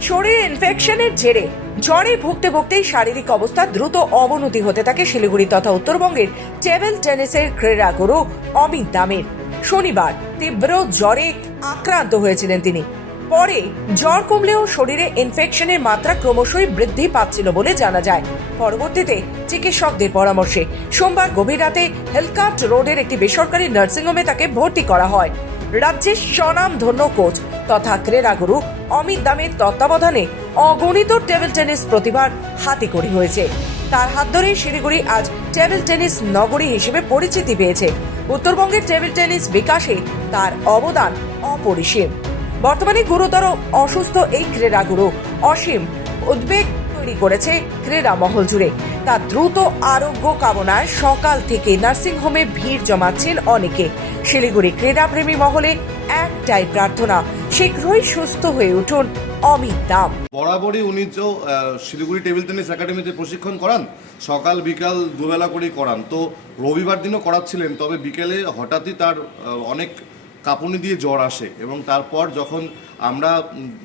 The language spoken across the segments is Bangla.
শরীরে ইনফেকশনের জেরে। জ্বরে ভুগতে ভুগতেই শারীরিক অবস্থা দ্রুত অবনতি হতে থাকে শিলিগুড়ি তথা উত্তরবঙ্গের টেবিল টেনিসের ক্রীড়া গুরু অমিত দামের। শনিবার তীব্র জ্বরে আক্রান্ত হয়েছিলেন তিনি। পরে জ্বর কমলেও শরীরে ইনফেকশনের মাত্রা ক্রমশই বৃদ্ধি পাচ্ছিল বলে জানা যায়। পরবর্তীতে চিকিৎসকদের পরামর্শে সোমবার গভীর রাতে হেলকাট রোডের একটি বেসরকারি নার্সিংহোমে তাকে ভর্তি করা হয়। রাজ্যের স্বনামধন্য কোচ তথা ক্রীড়াগুরু অমিত দামের তত্ত্বাবধানে অগণিত টেবিল টেনিস প্রতিভার হাতে করি হয়েছে। তার হাত ধরে শিলিগুড়ি আজ টেবিল টেনিস নগরী হিসেবে পরিচিতি পেয়েছে। উত্তরবঙ্গের টেবিল টেনিস বিকাশে তার অবদান অপরিসীম। বর্তমানে গুরুতর অসুস্থ এই ক্রীড়াগুরু অসীম উদ্বেগ তৈরি করেছে ক্রীড়া মহল জুড়ে। তার দ্রুত আরোগ্য কামনায় সকাল থেকে নার্সিংহোমে ভিড় জমাচ্ছেন অনেকে। শিলিগুড়ি ক্রীড়াপ্রেমী মহলে একটাই প্রার্থনা শীঘ্রই সুস্থ হয়ে উঠুন অমিত দাম। বরাবরই উনি তো শিলিগুড়ি টেবিল টেনিস একাডেমিতে প্রশিক্ষণ করান, সকাল বিকাল দুবেলা করেই করান। তো রবিবার দিনও করাচ্ছিলেন, তবে বিকেলে হঠাৎই তার অনেক কাঁপুনি দিয়ে জ্বর আসে এবং তারপর যখন আমরা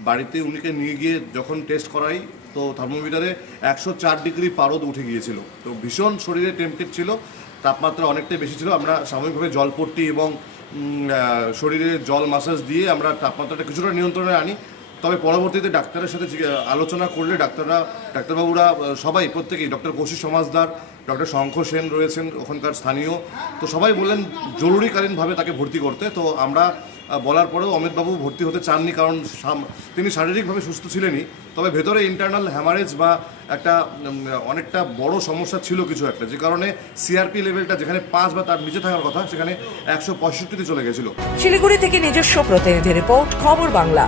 বাড়িতে উনিকে নিয়ে গিয়ে যখন টেস্ট করাই, তো থার্মোমিটারে একশো চার ডিগ্রি পারদ উঠে গিয়েছিল। তো ভীষণ শরীরে টেম্পটেড ছিল, তাপমাত্রা অনেকটাই বেশি ছিল, আমরা সাময়িকভাবে জলপট্টি এবং শরীরে জল মাসাজ দিয়ে আমরা তাপমাত্রাটা কিছুটা নিয়ন্ত্রণে আনি। তবে পরবর্তীতে ডাক্তারের সাথে আলোচনা করলে ডাক্তাররা, ডাক্তারবাবুরা সবাই, প্রত্যেকেই, ডক্টর কৌশিক সমাজদার, ডক্টর শঙ্খ সেন রয়েছেন ওখানকার স্থানীয়। তো সবাই বললেন জরুরিকালীনভাবে তাকে ভর্তি করতে। তো আমরা বলার পরেও অমিতবাবু ভর্তি হতে চাননি কারণ তিনি শারীরিকভাবে সুস্থ ছিলেনই। তবে ভেতরে ইন্টারনাল হ্যামারেজ বা একটা অনেকটা বড় সমস্যা ছিল কিছু একটা। যে কারণে সিআরপি লেভেলটা যেখানে পাঁচ বা তার নিচে থাকার কথা, সেখানে একশো পঁয়ষট্টিতে চলে গেছিল। শিলিগুড়ি থেকে নিজস্ব প্রতিনিধি রিপোর্ট, খবর বাংলা।